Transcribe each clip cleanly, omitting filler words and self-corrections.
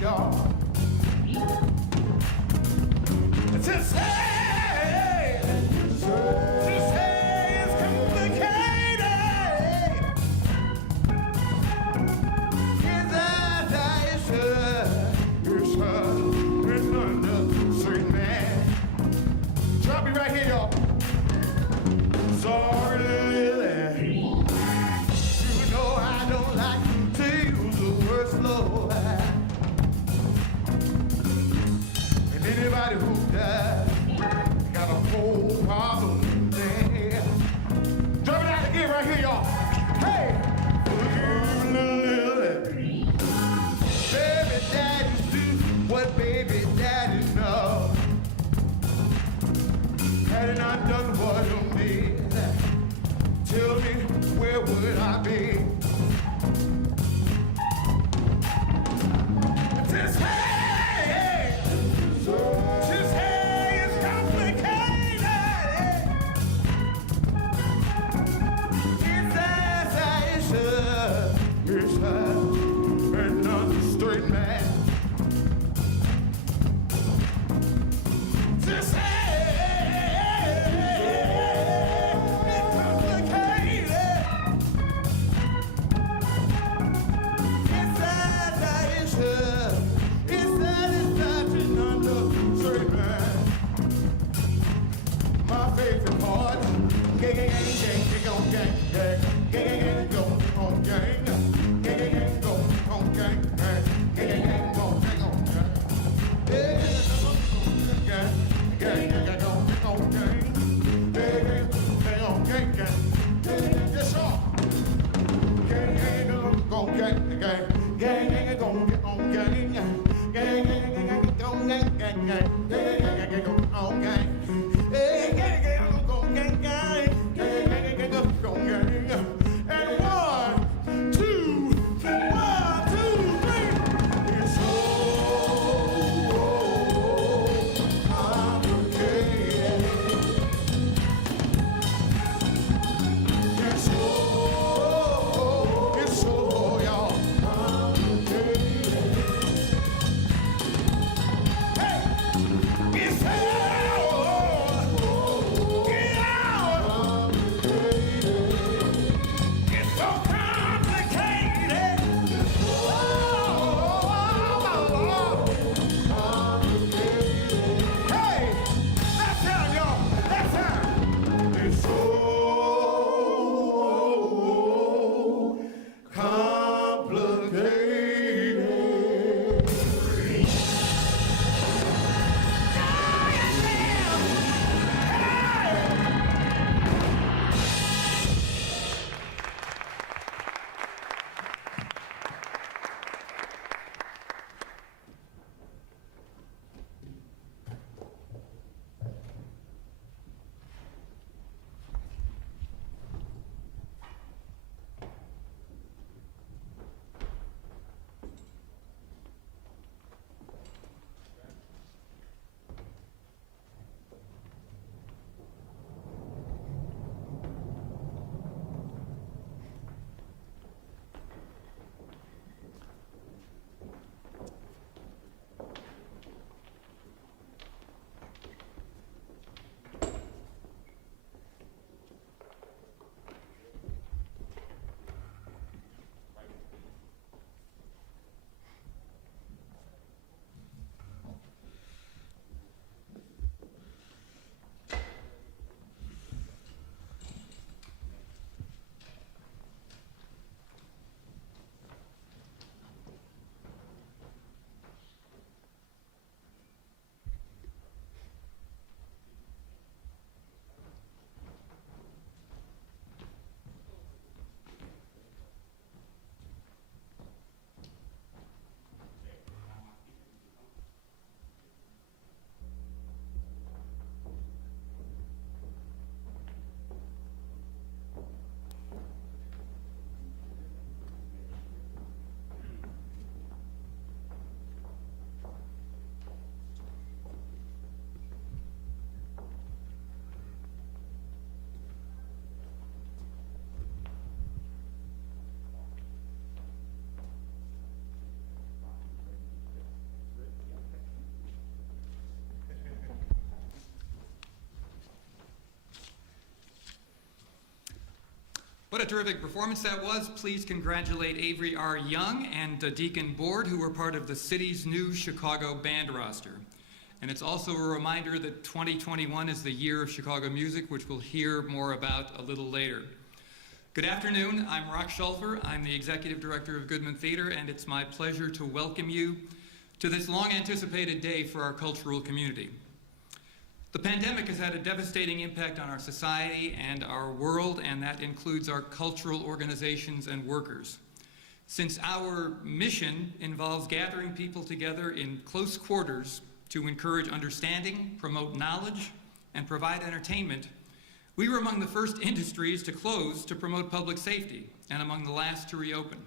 y'all. Just say it's complicated. It's under straight man. Drop me right here, y'all. Sorry, Lily. You know I don't like to use the word slow. And anybody who does got a whole problem there. Drop it out again right here, y'all. Hey! Lily. Baby daddies do what baby daddies know. Had I not done what you did, tell me where would I be? Just hey, it's complicated. It's as I should. It's and not straight man. Just hey. My favorite part, gang, gang, gang, gang, gang, gang, gang, go on gang, gang, gang, go on gang, gang, gang, gang, go on gang, gang, gang, gang, gang, go on gang, gang, gang, on gang, gang, yes sir, gang, gang, go on gang, gang, gang, gang, go on gang, gang, gang, gang, go on gang, gang, gang, gang, go on gang. What a terrific performance that was. Please congratulate Avery R. Young and the Deacon Board, who were part of the city's new Chicago band roster. And it's also a reminder that 2021 is the year of Chicago music, which we'll hear more about a little later. Good afternoon, I'm Rock Schulfer. I'm the Executive Director of Goodman Theater, and it's my pleasure to welcome you to this long-anticipated day for our cultural community. The pandemic has had a devastating impact on our society and our world, and that includes our cultural organizations and workers. Since our mission involves gathering people together in close quarters to encourage understanding, promote knowledge, and provide entertainment, we were among the first industries to close to promote public safety, and among the last to reopen.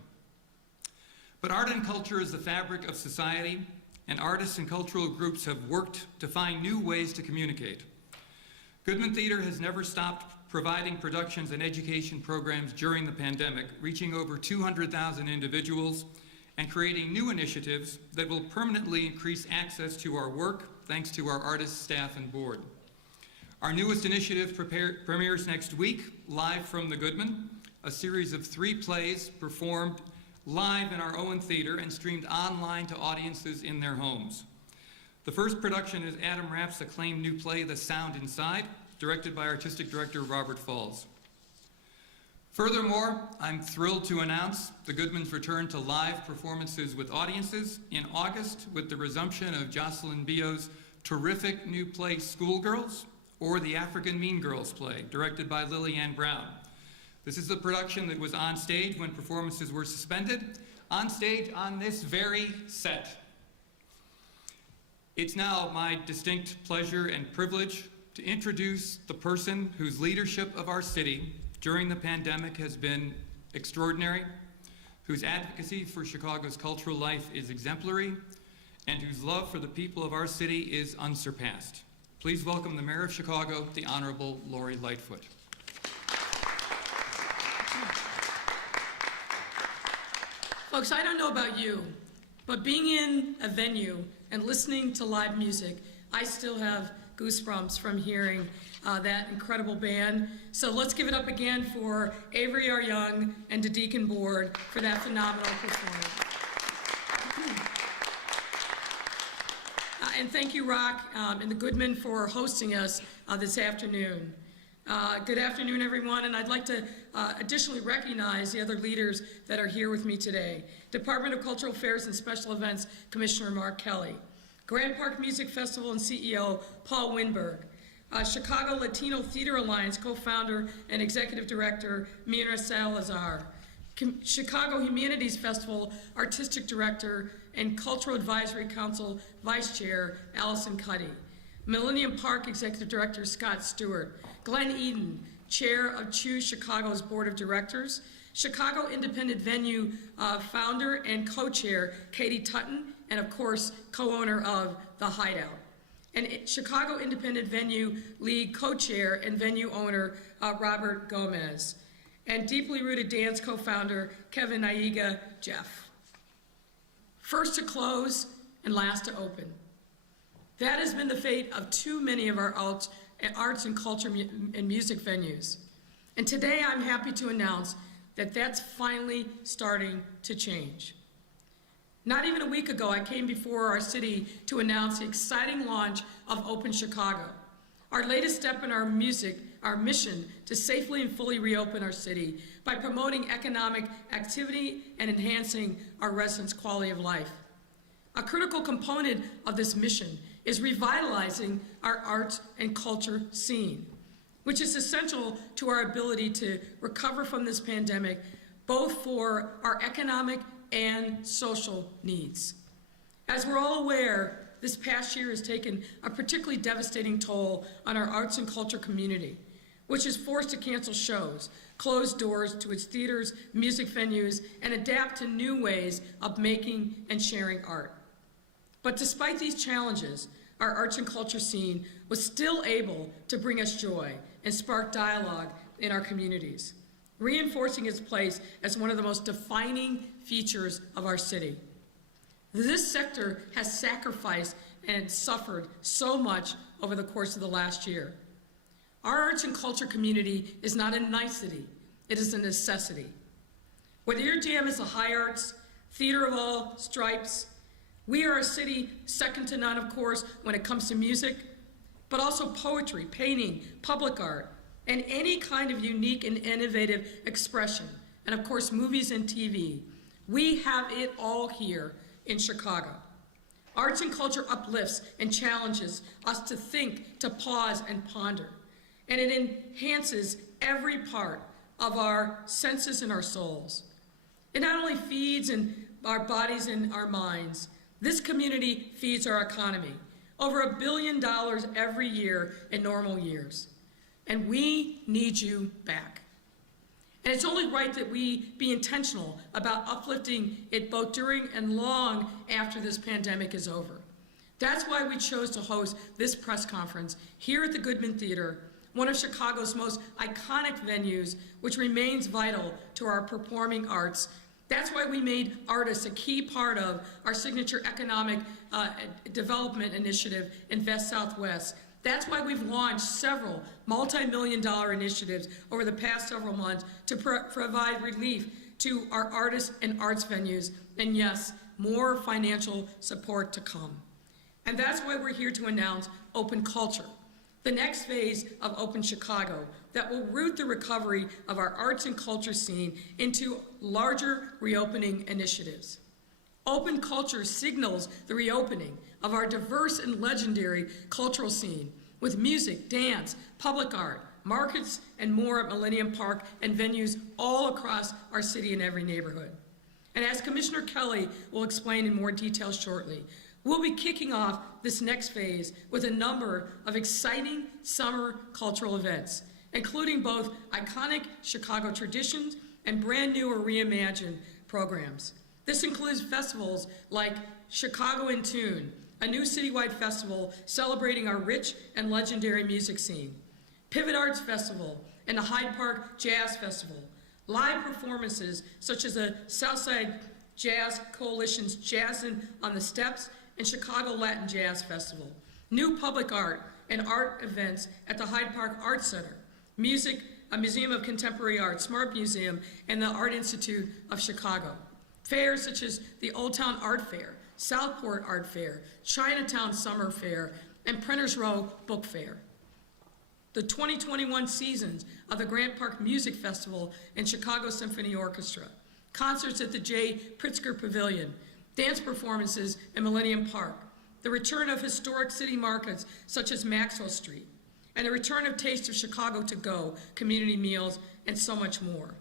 But art and culture is the fabric of society, and artists and cultural groups have worked to find new ways to communicate. Goodman Theater has never stopped providing productions and education programs during the pandemic, reaching over 200,000 individuals and creating new initiatives that will permanently increase access to our work thanks to our artists, staff, and board. Our newest initiative premieres next week, Live from the Goodman, a series of 3 plays performed live in our Owen Theater and streamed online to audiences in their homes. The first production is Adam Rapp's acclaimed new play, The Sound Inside, directed by Artistic Director Robert Falls. Furthermore, I'm thrilled to announce the Goodmans return to live performances with audiences in August with the resumption of Jocelyn Bio's terrific new play, Schoolgirls, or the African Mean Girls play, directed by Lillian Brown. This is the production that was on stage when performances were suspended, on stage on this very set. It's now my distinct pleasure and privilege to introduce the person whose leadership of our city during the pandemic has been extraordinary, whose advocacy for Chicago's cultural life is exemplary, and whose love for the people of our city is unsurpassed. Please welcome the Mayor of Chicago, the Honorable Lori Lightfoot. Folks, I don't know about you, but being in a venue and listening to live music, I still have goosebumps from hearing that incredible band. So let's give it up again for Avery R. Young and the Deacon Board for that phenomenal performance. And thank you, Rock, and the Goodman for hosting us this afternoon. Good afternoon, everyone, and I'd like to additionally recognize the other leaders that are here with me today. Department of Cultural Affairs and Special Events Commissioner Mark Kelly, Grand Park Music Festival and CEO Paul Winberg, Chicago Latino Theater Alliance co-founder and executive director Mira Salazar, Chicago Humanities Festival Artistic Director and Cultural Advisory Council Vice Chair Allison Cuddy, Millennium Park Executive Director Scott Stewart, Glenn Eden, Chair of Choose Chicago's Board of Directors, Chicago Independent Venue founder and co-chair Katie Tutton, and of course, co-owner of The Hideout. And Chicago Independent Venue League co-chair and venue owner Robert Gomez. And Deeply Rooted Dance co-founder Kevin Naiga Jeff. First to close and last to open. That has been the fate of too many of our arts and culture and music venues. And today I'm happy to announce that that's finally starting to change. Not even a week ago, I came before our city to announce the exciting launch of Open Chicago, our latest step in our mission to safely and fully reopen our city by promoting economic activity and enhancing our residents' quality of life. A critical component of this mission is revitalizing our arts and culture scene, which is essential to our ability to recover from this pandemic, both for our economic and social needs. As we're all aware, this past year has taken a particularly devastating toll on our arts and culture community, which is forced to cancel shows, close doors to its theaters, music venues, and adapt to new ways of making and sharing art. But despite these challenges, our arts and culture scene was still able to bring us joy and spark dialogue in our communities, reinforcing its place as one of the most defining features of our city. This sector has sacrificed and suffered so much over the course of the last year. Our arts and culture community is not a nicety. It is a necessity. Whether your jam is the high arts, theater of all stripes, we are a city second to none, of course, when it comes to music, but also poetry, painting, public art, and any kind of unique and innovative expression, and of course, movies and TV. We have it all here in Chicago. Arts and culture uplifts and challenges us to think, to pause and ponder, and it enhances every part of our senses and our souls. It not only feeds in our bodies and our minds, this community feeds our economy. Over $1 billion every year in normal years. And we need you back. And it's only right that we be intentional about uplifting it both during and long after this pandemic is over. That's why we chose to host this press conference here at the Goodman Theater, one of Chicago's most iconic venues, which remains vital to our performing arts. That's why we made artists a key part of our signature economic development initiative, Invest Southwest. That's why we've launched several multi-million-dollar initiatives over the past several months to provide relief to our artists and arts venues, and yes, more financial support to come. And that's why we're here to announce Open Culture, the next phase of Open Chicago that will root the recovery of our arts and culture scene into larger reopening initiatives. Open Culture signals the reopening of our diverse and legendary cultural scene with music, dance, public art, markets, and more at Millennium Park and venues all across our city and every neighborhood. And as Commissioner Kelly will explain in more detail shortly, we'll be kicking off this next phase with a number of exciting summer cultural events, including both iconic Chicago traditions and brand new or reimagined programs. This includes festivals like Chicago in Tune, a new citywide festival celebrating our rich and legendary music scene, Pivot Arts Festival, and the Hyde Park Jazz Festival, live performances such as the Southside Jazz Coalition's Jazzin' on the Steps and Chicago Latin Jazz Festival, new public art and art events at the Hyde Park Arts Center, music, a Museum of Contemporary Art, Smart Museum, and the Art Institute of Chicago. Fairs such as the Old Town Art Fair, Southport Art Fair, Chinatown Summer Fair, and Printers Row Book Fair. The 2021 seasons of the Grant Park Music Festival and Chicago Symphony Orchestra, concerts at the J. Pritzker Pavilion, dance performances in Millennium Park, the return of historic city markets such as Maxwell Street, and the return of Taste of Chicago to Go, community meals, and so much more.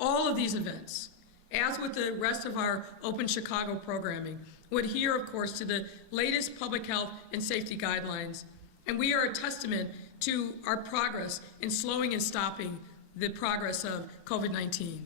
All of these events, as with the rest of our Open Chicago programming, would adhere, of course, to the latest public health and safety guidelines, and we are a testament to our progress in slowing and stopping the progress of COVID-19.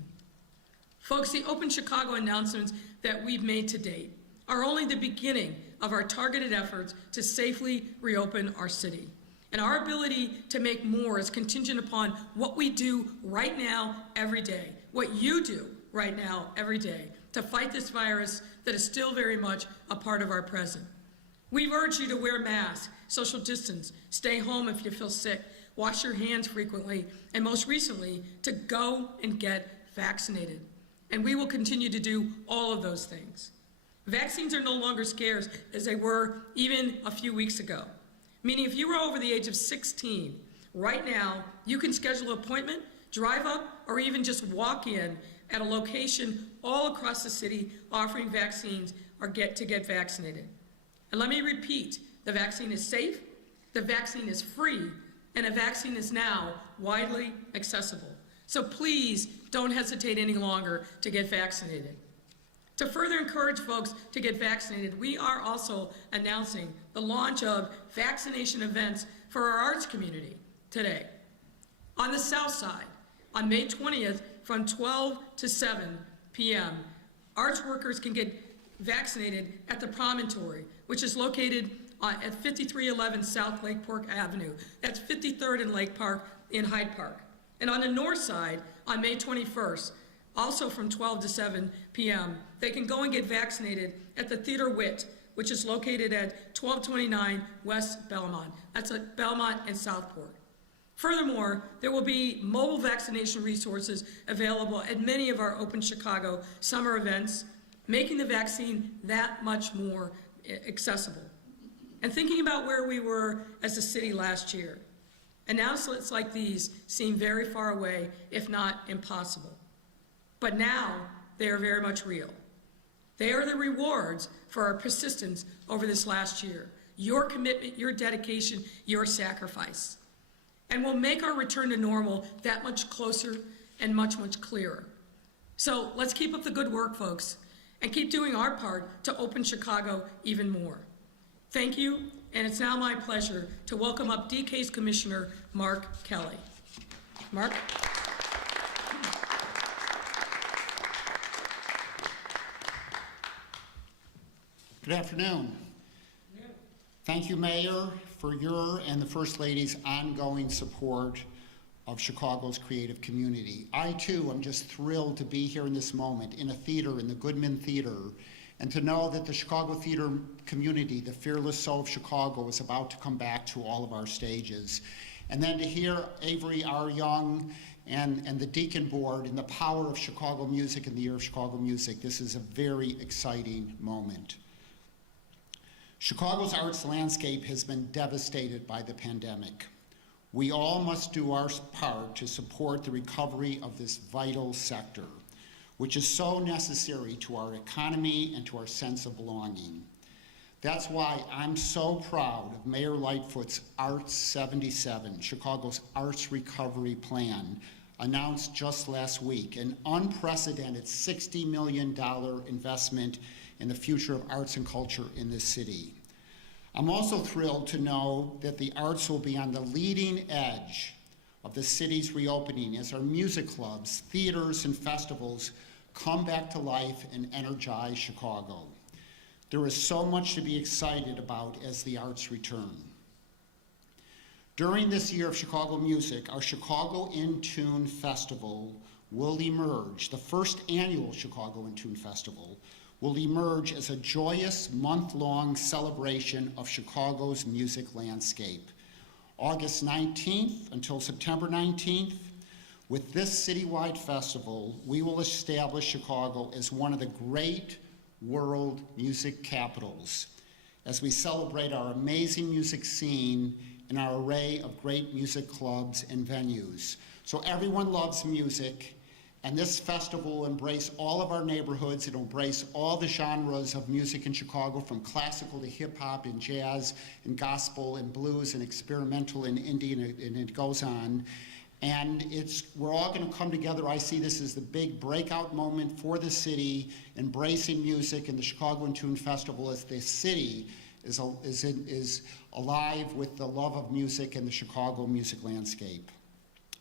Folks, the Open Chicago announcements that we've made to date are only the beginning of our targeted efforts to safely reopen our city. And our ability to make more is contingent upon what we do right now, every day, what you do right now, every day, to fight this virus that is still very much a part of our present. We've urged you to wear masks, social distance, stay home if you feel sick, wash your hands frequently, and most recently, to go and get vaccinated. And we will continue to do all of those things. Vaccines are no longer scarce as they were even a few weeks ago. Meaning if you were over the age of 16, right now, you can schedule an appointment, drive up, or even just walk in at a location all across the city offering vaccines or get vaccinated. And let me repeat, the vaccine is safe, the vaccine is free, and the vaccine is now widely accessible. So please don't hesitate any longer to get vaccinated. To further encourage folks to get vaccinated, we are also announcing the launch of vaccination events for our arts community today. On the South Side, on May 20th, from 12 to 7 p.m., arts workers can get vaccinated at the Promontory, which is located at 5311 South Lake Park Avenue. That's 53rd and Lake Park in Hyde Park. And on the north side, on May 21st, also from 12 to 7 p.m., they can go and get vaccinated at the Theater Wit, which is located at 1229 West Belmont. That's at Belmont and Southport. Furthermore, there will be mobile vaccination resources available at many of our Open Chicago summer events, making the vaccine that much more accessible. And thinking about where we were as a city last year, announcements like these seem very far away, if not impossible. But now, they are very much real. They are the rewards for our persistence over this last year, your commitment, your dedication, your sacrifice, and will make our return to normal that much closer and much, much clearer. So let's keep up the good work, folks, and keep doing our part to open Chicago even more. Thank you, and it's now my pleasure to welcome up DK's Commissioner, Mark Kelly. Mark? Good afternoon. Thank you, Mayor, for your and the First Lady's ongoing support of Chicago's creative community. I, too, am just thrilled to be here in this moment in a theater, in the Goodman Theater, and to know that the Chicago theater community, the fearless soul of Chicago, is about to come back to all of our stages. And then to hear Avery R. Young and the Deacon Board and the power of Chicago music and the Year of Chicago Music, this is a very exciting moment. Chicago's arts landscape has been devastated by the pandemic. We all must do our part to support the recovery of this vital sector, which is so necessary to our economy and to our sense of belonging. That's why I'm so proud of Mayor Lightfoot's Arts 77, Chicago's Arts Recovery Plan, announced just last week, an unprecedented $60 million investment in the future of arts and culture in this city. I'm also thrilled to know that the arts will be on the leading edge of the city's reopening as our music clubs, theaters, and festivals come back to life and energize Chicago. There is so much to be excited about as the arts return. During this Year of Chicago Music, our Chicago in Tune Festival will emerge, the first annual Chicago in Tune Festival, will emerge as a joyous month-long celebration of Chicago's music landscape. August 19th until September 19th, with this citywide festival, we will establish Chicago as one of the great world music capitals as we celebrate our amazing music scene and our array of great music clubs and venues. So everyone loves music, and this festival will embrace all of our neighborhoods. It'll embrace all the genres of music in Chicago, from classical to hip hop and jazz and gospel and blues and experimental and indie, and it goes on. And we're all gonna come together. I see this as the big breakout moment for the city, embracing music and the Chicago in Tune Festival as the city is alive with the love of music and the Chicago music landscape.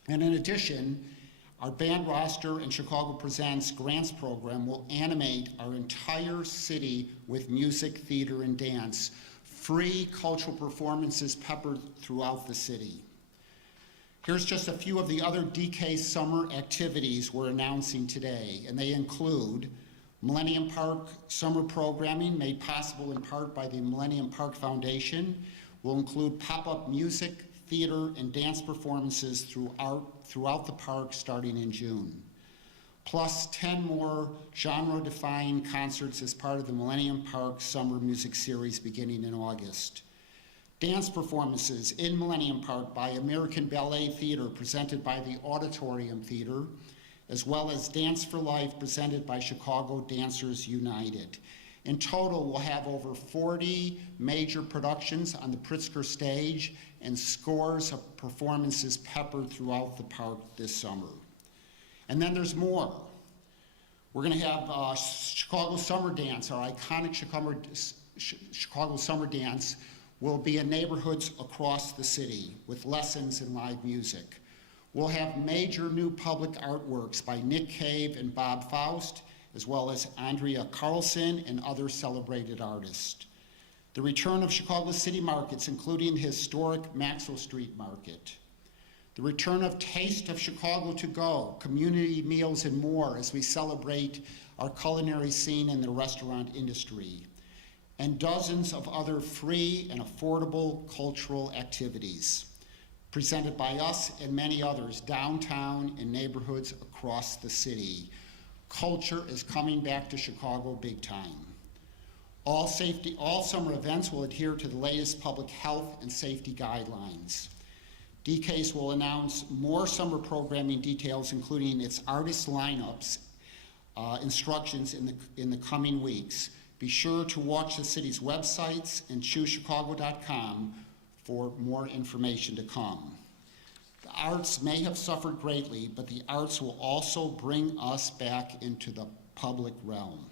And in addition, our band roster and Chicago Presents grants program will animate our entire city with music, theater, and dance, free cultural performances peppered throughout the city. Here's just a few of the other DK summer activities we're announcing today, and they include Millennium Park summer programming, made possible in part by the Millennium Park Foundation. Will include pop-up music, theater, and dance performances throughout the park starting in June. Plus 10 more genre-defined concerts as part of the Millennium Park Summer Music Series beginning in August. Dance performances in Millennium Park by American Ballet Theater presented by the Auditorium Theater, as well as Dance for Life presented by Chicago Dancers United. In total, we'll have over 40 major productions on the Pritzker stage and scores of performances peppered throughout the park this summer. And then there's more. We're gonna have Chicago Summer Dance, our iconic Chicago Summer Dance will be in neighborhoods across the city with lessons and live music. We'll have major new public artworks by Nick Cave and Bob Faust, as well as Andrea Carlson and other celebrated artists. The return of Chicago city markets, including the historic Maxwell Street Market. The return of Taste of Chicago to Go, community meals and more as we celebrate our culinary scene and the restaurant industry. And dozens of other free and affordable cultural activities. presented by us and many others downtown and neighborhoods across the city. Culture is coming back to Chicago big time. All summer events will adhere to the latest public health and safety guidelines. DCASE will announce more summer programming details, including its artist lineups, instructions in the coming weeks. Be sure to watch the city's websites and choosechicago.com for more information to come. The arts may have suffered greatly, but the arts will also bring us back into the public realm.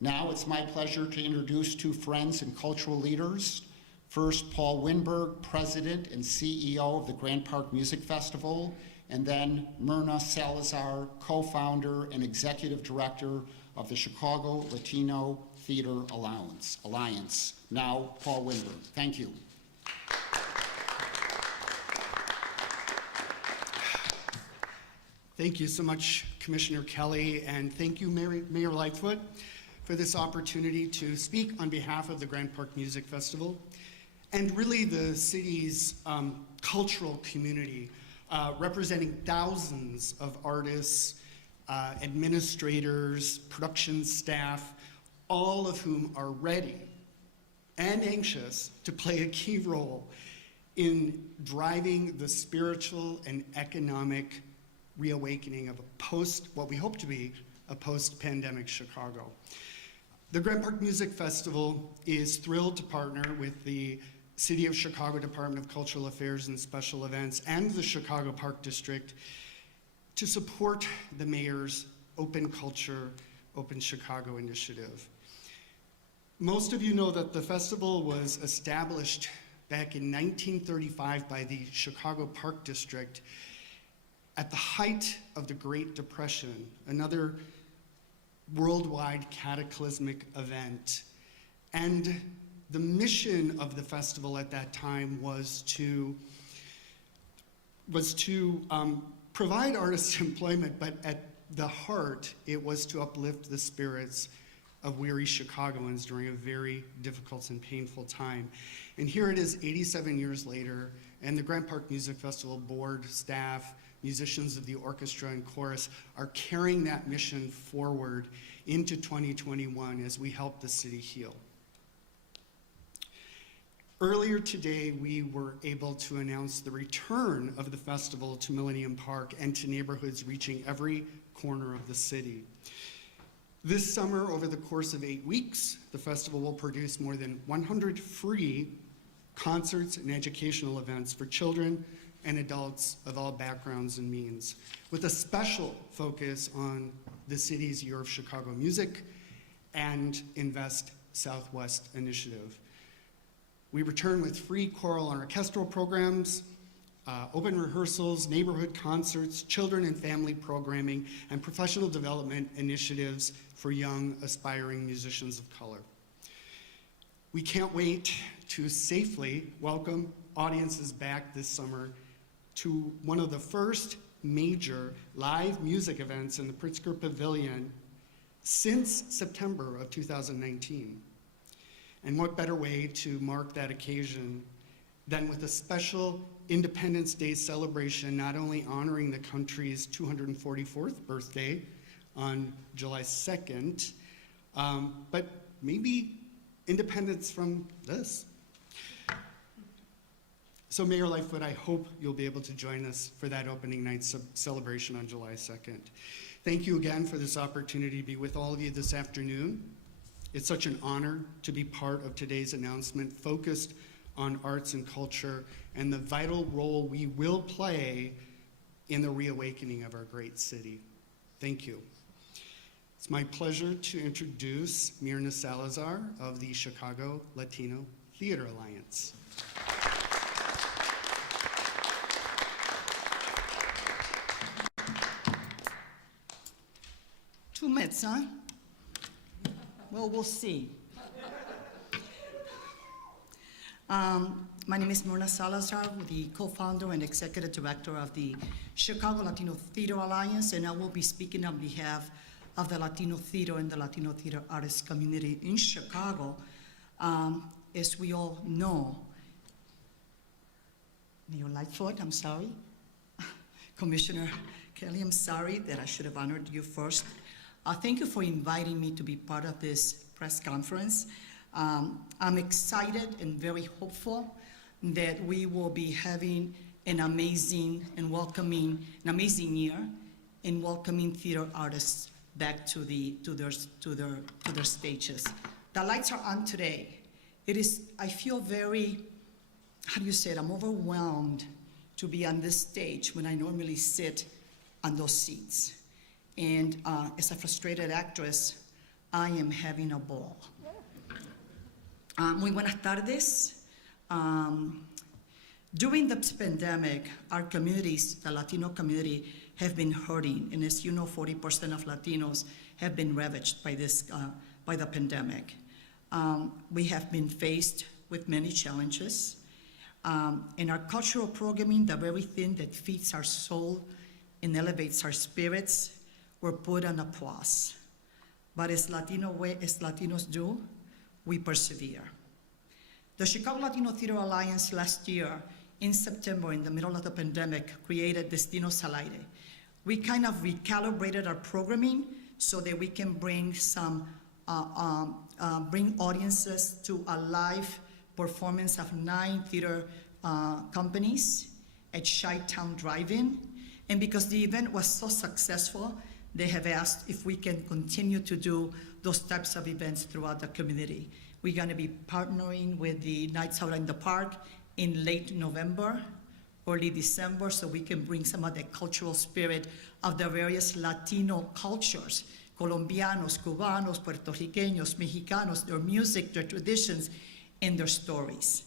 Now it's my pleasure to introduce two friends and cultural leaders. First, Paul Winberg, President and CEO of the Grant Park Music Festival, and then Myrna Salazar, co-founder and executive director of the Chicago Latino Theater Alliance. Now, Paul Winberg. Thank you. Thank you so much, Commissioner Kelly, and thank you, Mayor Lightfoot, for this opportunity to speak on behalf of the Grant Park Music Festival and really the city's cultural community, representing thousands of artists, administrators, production staff, all of whom are ready and anxious to play a key role in driving the spiritual and economic reawakening of what we hope to be a post-pandemic Chicago. The Grant Park Music Festival is thrilled to partner with the City of Chicago Department of Cultural Affairs and Special Events and the Chicago Park District to support the mayor's Open Culture, Open Chicago initiative. Most of you know that the festival was established back in 1935 by the Chicago Park District at the height of the Great Depression, another worldwide cataclysmic event. And the mission of the festival at that time was to provide artists employment, but at the heart, it was to uplift the spirits of weary Chicagoans during a very difficult and painful time. And here it is 87 years later, and the Grant Park Music Festival board, staff, musicians of the orchestra and chorus are carrying that mission forward into 2021 as we help the city heal. Earlier today, we were able to announce the return of the festival to Millennium Park and to neighborhoods reaching every corner of the city. This summer, over the course of 8 weeks, the festival will produce more than 100 free concerts and educational events for children and adults of all backgrounds and means, with a special focus on the city's Year of Chicago Music and Invest Southwest initiative. We return with free choral and orchestral programs, open rehearsals, neighborhood concerts, children and family programming, and professional development initiatives for young, aspiring musicians of color. We can't wait to safely welcome audiences back this summer to one of the first major live music events in the Pritzker Pavilion since September of 2019. And what better way to mark that occasion than with a special Independence Day celebration, not only honoring the country's 244th birthday on July 2nd, but maybe independence from this. So Mayor Lightfoot, I hope you'll be able to join us for that opening night celebration on July 2nd. Thank you again for this opportunity to be with all of you this afternoon. It's such an honor to be part of today's announcement focused on arts and culture and the vital role we will play in the reawakening of our great city. Thank you. It's my pleasure to introduce Myrna Salazar of the Chicago Latino Theater Alliance. Two minutes, huh? Well, we'll see. My name is Myrna Salazar, the co-founder and executive director of the Chicago Latino Theater Alliance, and I will be speaking on behalf of the Latino theater and the Latino theater artist community in Chicago. As we all know, Mayor Lightfoot, I'm sorry. Commissioner Kelly, I'm sorry that I should have honored you first. Thank you for inviting me to be part of this press conference. I'm excited and very hopeful that we will be having an amazing year in welcoming theater artists back to their stages. The lights are on today. I feel very, how do you say it? I'm overwhelmed to be on this stage when I normally sit on those seats. And as a frustrated actress, I am having a ball. Muy buenas tardes. During the pandemic, our communities, the Latino community, have been hurting. And as you know, 40% of Latinos have been ravaged by the pandemic. We have been faced with many challenges. In our cultural programming, the very thing that feeds our soul and elevates our spirits, were put on a pause. But as Latinos do, we persevere. The Chicago Latino Theater Alliance last year, in September, in the middle of the pandemic, created Destinos al Aire. We kind of recalibrated our programming so that we can bring bring audiences to a live performance of 9 theater companies at Chi-Town Drive-In. And because the event was so successful, they have asked if we can continue to do those types of events throughout the community. We're going to be partnering with the Nights Out in the Park in late November, early December, so we can bring some of the cultural spirit of the various Latino cultures, Colombianos, Cubanos, Puerto Ricanos, Mexicanos, their music, their traditions, and their stories.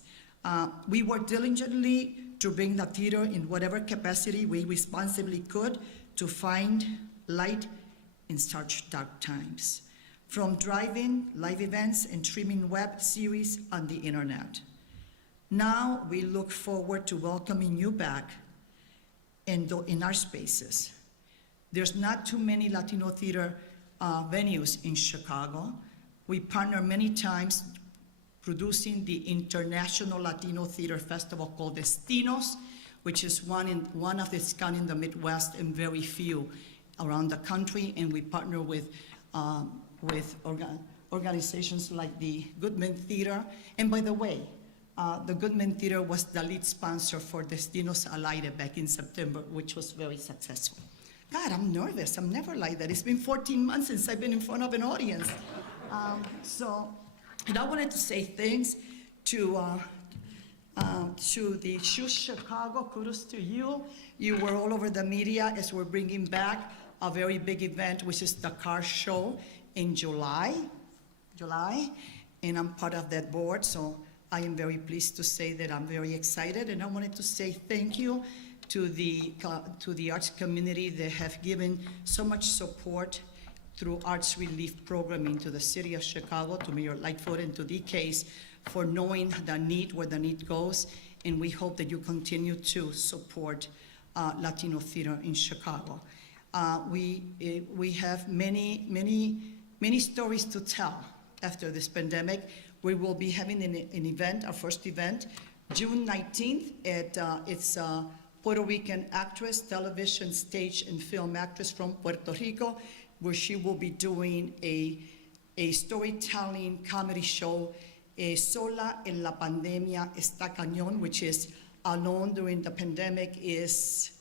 We work diligently to bring the theater in whatever capacity we responsibly could to find light in such dark times, from drive-in, live events, and streaming web series on the internet. Now we look forward to welcoming you back in our spaces. There's not too many Latino theater venues in Chicago. We partner many times producing the International Latino Theater Festival called Destinos, which is one of its kind in the Midwest and very few around the country, and we partner with organizations like the Goodman Theater. And by the way, the Goodman Theater was the lead sponsor for Destinos al Aire back in September, which was very successful. God, I'm nervous. I'm never like that. It's been 14 months since I've been in front of an audience. And I wanted to say thanks to the Choose Chicago. Kudos to you. You were all over the media as we're bringing back a very big event, which is the car show in July, and I'm part of that board, so I am very pleased to say that I'm very excited, and I wanted to say thank you to the arts community that have given so much support through arts relief programming to the city of Chicago, to Mayor Lightfoot, and to DK's for knowing the need, where the need goes, and we hope that you continue to support Latino theater in Chicago. We have many stories to tell after this pandemic. We will be having an event, our first event, June 19th at it's Puerto Rican actress, television, stage, and film actress from Puerto Rico, where she will be doing a storytelling comedy show, Sola en la Pandemia Está Cañón, which is alone during the pandemic is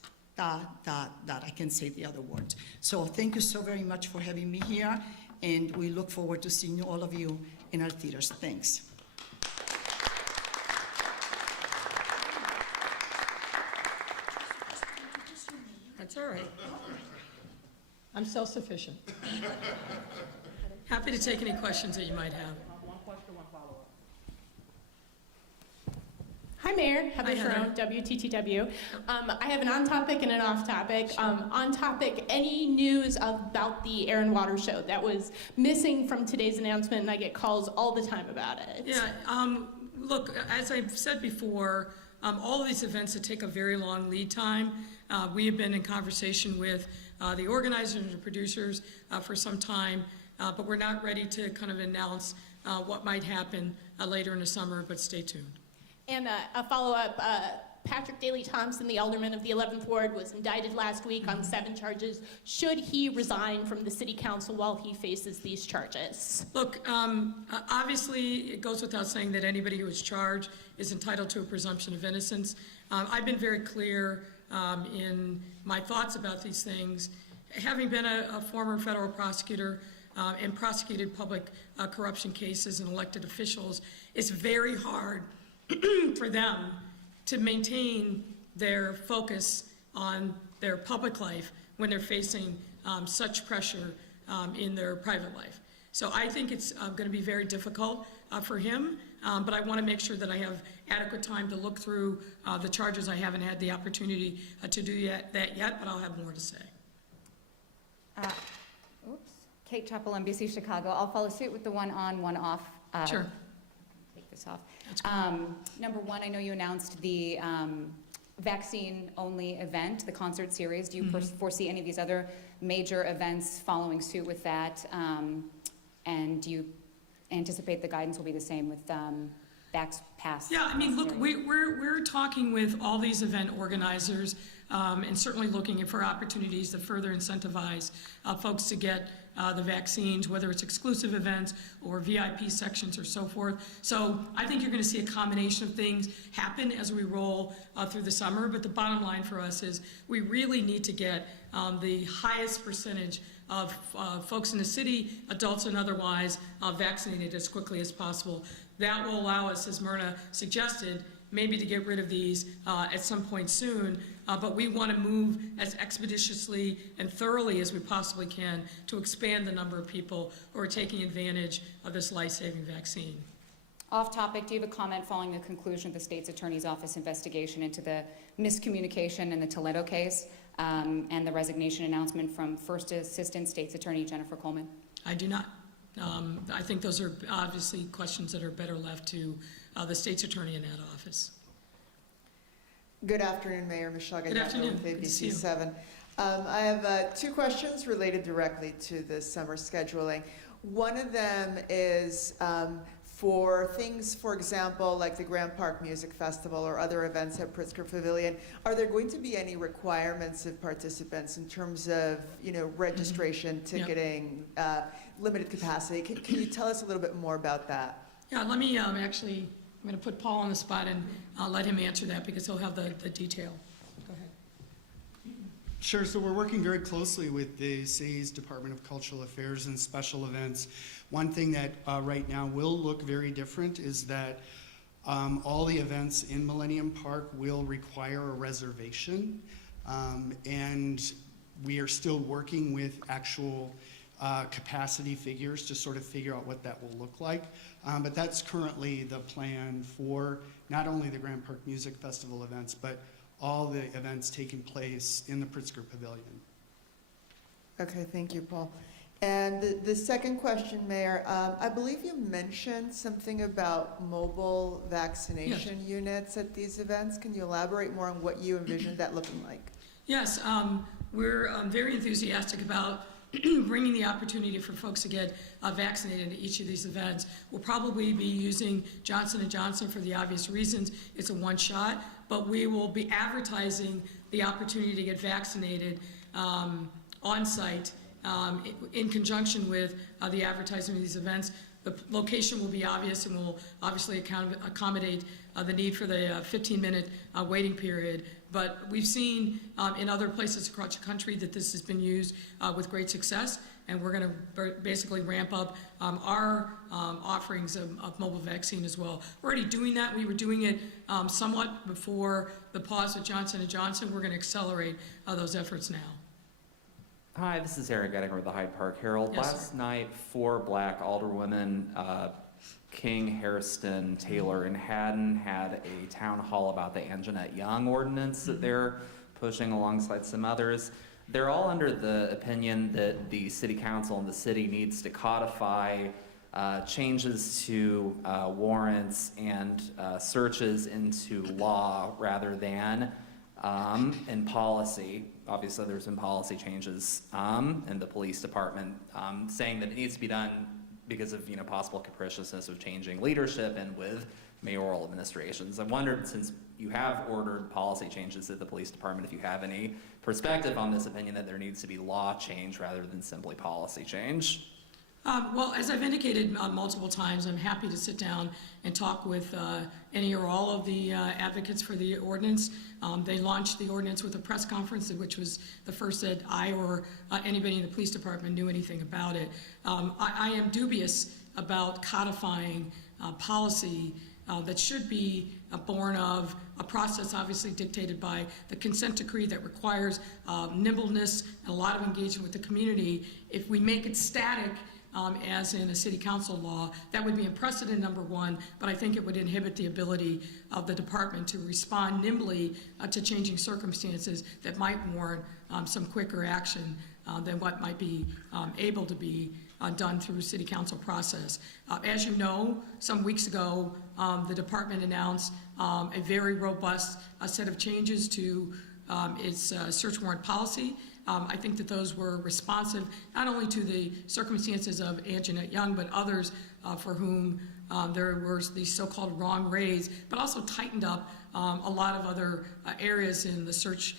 I can say the other words. So thank you so very much for having me here, and we look forward to seeing all of you in our theaters. Thanks. That's all right. I'm self-sufficient. Happy to take any questions that you might have. One question, one follow-up. Hi, Mayor. Heather Hi, Heather. Sharon, WTTW. I have an on-topic and an off-topic. On-topic, any news about the Air and Water Show that was missing from today's announcement, and I get calls all the time about it. Yeah, look, as I've said before, all of these events that take a very long lead time, we have been in conversation with the organizers and the producers for some time, but we're not ready to kind of announce what might happen later in the summer, but stay tuned. And a follow-up, Patrick Daley Thompson, the alderman of the 11th Ward, was indicted last week on 7 charges. Should he resign from the city council while he faces these charges? Look, obviously, it goes without saying that anybody who is charged is entitled to a presumption of innocence. I've been very clear in my thoughts about these things. Having been a former federal prosecutor and prosecuted public corruption cases and elected officials, it's very hard for them to maintain their focus on their public life when they're facing such pressure in their private life. So I think it's going to be very difficult for him, but I want to make sure that I have adequate time to look through the charges. I haven't had the opportunity to do that yet, but I'll have more to say. Kate Chappell, NBC Chicago. I'll follow suit with the one on, one off. Sure. Take this off. That's cool. Number one, I know you announced the vaccine-only event, the concert series. Do you foresee any of these other major events following suit with that? And do you anticipate the guidance will be the same with pass? Yeah, I mean, look, we're talking with all these event organizers and certainly looking for opportunities to further incentivize folks to get the vaccines, whether it's exclusive events or VIP sections or so forth. So I think you're going to see a combination of things happen as we roll through the summer. But the bottom line for us is we really need to get the highest percentage of folks in the city, adults and otherwise, vaccinated as quickly as possible. That will allow us, as Myrna suggested, maybe to get rid of these at some point soon, but we want to move as expeditiously and thoroughly as we possibly can to expand the number of people who are taking advantage of this life-saving vaccine. Off topic, do you have a comment following the conclusion of the state's attorney's office investigation into the miscommunication in the Toledo case and the resignation announcement from First Assistant State's Attorney Jennifer Coleman? I do not. I think those are obviously questions that are better left to the state's attorney in that office. Good afternoon, Mayor Michelle Good Gallardo afternoon. with Good to see you. ABC 7. I have 2 questions related directly to the summer scheduling. One of them is for things, for example, like the Grand Park Music Festival or other events at Pritzker Pavilion. Are there going to be any requirements of participants in terms of, registration, ticketing, limited capacity? Can you tell us a little bit more about that? Yeah, let me I'm going to put Paul on the spot and I'll let him answer that because he'll have the detail. Go ahead. Sure, so we're working very closely with the city's Department of Cultural Affairs and Special Events. One thing that right now will look very different is that all the events in Millennium Park will require a reservation, and we are still working with actual capacity figures to sort of figure out what that will look like. But that's currently the plan for not only the Grand Park Music Festival events, but all the events taking place in the Pritzker Pavilion. Okay, thank you, Paul. And the second question, Mayor, I believe you mentioned something about mobile vaccination units at these events. Can you elaborate more on what you envision that looking like? Yes, we're very enthusiastic about bringing the opportunity for folks to get vaccinated at each of these events. We'll probably be using Johnson & Johnson for the obvious reasons. It's a one shot, but we will be advertising the opportunity to get vaccinated on site in conjunction with the advertising of these events. The location will be obvious and will obviously accommodate the need for the 15-minute waiting period. But we've seen in other places across the country that this has been used with great success, and we're going to basically ramp up our offerings of mobile vaccine as well. We're already doing that. We were doing it somewhat before the pause with Johnson & Johnson. We're going to accelerate those efforts now. Hi, this is Eric Ettinger with the Hyde Park Herald. Yes, Last night, 4 black alderwomen, King, Hairston, Taylor, and Haddon, had a town hall about the Anjanette Young ordinance that they're pushing alongside some others. They're all under the opinion that the city council and the city needs to codify changes to warrants and searches into law rather than in policy. Obviously, there's been policy changes in the police department saying that it needs to be done because of, possible capriciousness of changing leadership and with mayoral administrations. I wondered, since you have ordered policy changes at the police department, if you have any perspective on this opinion that there needs to be law change rather than simply policy change. Well, as I've indicated multiple times, I'm happy to sit down and talk with any or all of the advocates for the ordinance. They launched the ordinance with a press conference, which was the first that I or anybody in the police department knew anything about it. I am dubious about codifying policy that should be born of a process obviously dictated by the consent decree that requires nimbleness and a lot of engagement with the community. If we make it static, as in a city council law, that would be in precedent number one, but I think it would inhibit the ability of the department to respond nimbly to changing circumstances that might warrant some quicker action than what might be able to be done through city council process. As you know, some weeks ago, the department announced a very robust set of changes to its search warrant policy. I think that those were responsive not only to the circumstances of Anjanette Young, but others for whom there were these so-called wrong raids, but also tightened up a lot of other areas in the search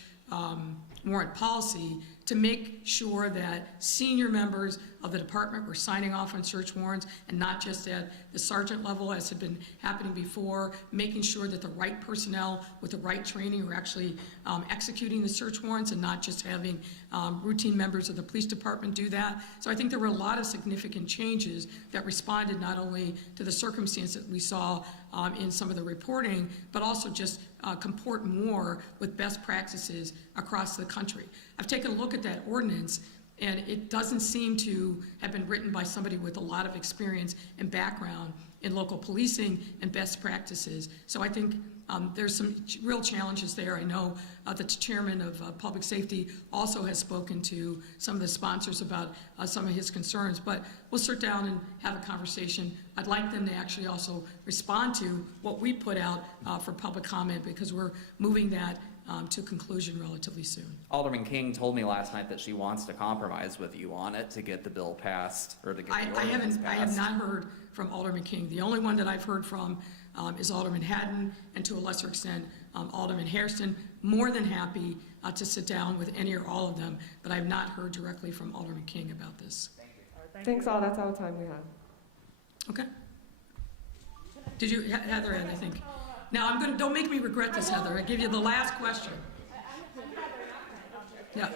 warrant policy to make sure that senior members of the department were signing off on search warrants and not just at the sergeant level as had been happening before, making sure that the right personnel with the right training were actually executing the search warrants and not just having routine members of the police department do that. So I think there were a lot of significant changes that responded not only to the circumstance that we saw in some of the reporting, but also just comport more with best practices across the country. I've taken a look at that ordinance, and it doesn't seem to have been written by somebody with a lot of experience and background in local policing and best practices. So I think there's some real challenges there. I know the chairman of public safety also has spoken to some of the sponsors about some of his concerns, but we'll sit down and have a conversation. I'd like them to actually also respond to what we put out for public comment, because we're moving that to conclusion relatively soon. Alderman King told me last night that she wants to compromise with you on it to get the bill passed, or to get the ordinance passed. I have not heard from Alderman King. The only one that I've heard from is Alderman Haddon, and to a lesser extent, Alderman Hairston. More than happy to sit down with any or all of them, but I have not heard directly from Alderman King about this. Thanks all, that's all the time we have. Okay. Did you, Heather, I think. Now, don't make me regret this, Heather. I give you the last question. Yeah.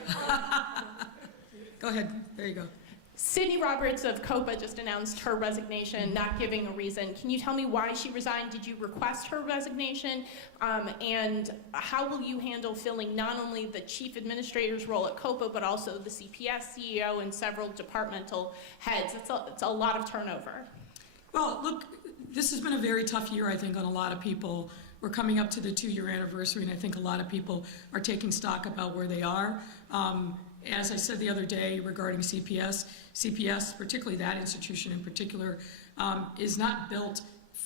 Go ahead, there you go. Sydney Roberts of COPA just announced her resignation, not giving a reason. Can you tell me why she resigned? Did you request her resignation? And how will you handle filling not only the chief administrator's role at COPA, but also the CPS CEO and several departmental heads? It's a lot of turnover. Well, look, this has been a very tough year, I think, on a lot of people. We're coming up to the 2-year anniversary, and I think a lot of people are taking stock about where they are. As I said the other day regarding CPS, particularly that institution in particular, is not built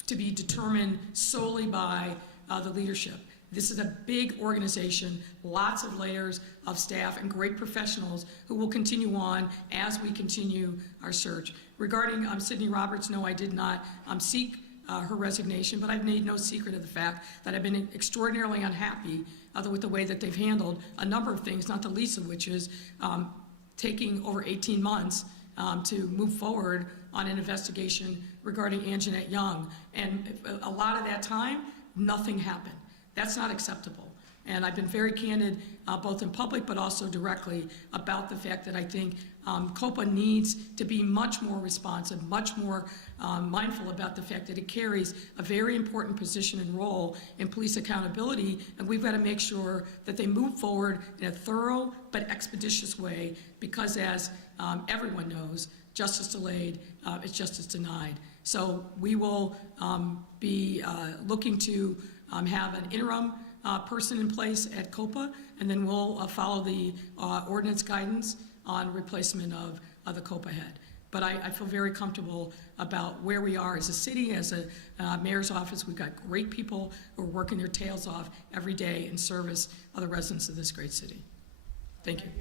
to be determined solely by the leadership. This is a big organization, lots of layers of staff and great professionals who will continue on as we continue our search. Regarding Sydney Roberts, no, I did not seek her resignation, but I've made no secret of the fact that I've been extraordinarily unhappy with the way that they've handled a number of things, not the least of which is taking over 18 months to move forward on an investigation regarding Anjanette Young. And a lot of that time, nothing happened. That's not acceptable. And I've been very candid, both in public but also directly, about the fact that I think COPA needs to be much more responsive, much more mindful about the fact that it carries a very important position and role in police accountability, and we've got to make sure that they move forward in a thorough but expeditious way, because as everyone knows, justice delayed is justice denied. So we will be looking to have an interim person in place at COPA, and then we'll follow the ordinance guidance on replacement of the COPA head. But I feel very comfortable about where we are as a city, as a mayor's office. We've got great people who are working their tails off every day in service of the residents of this great city. Thank you.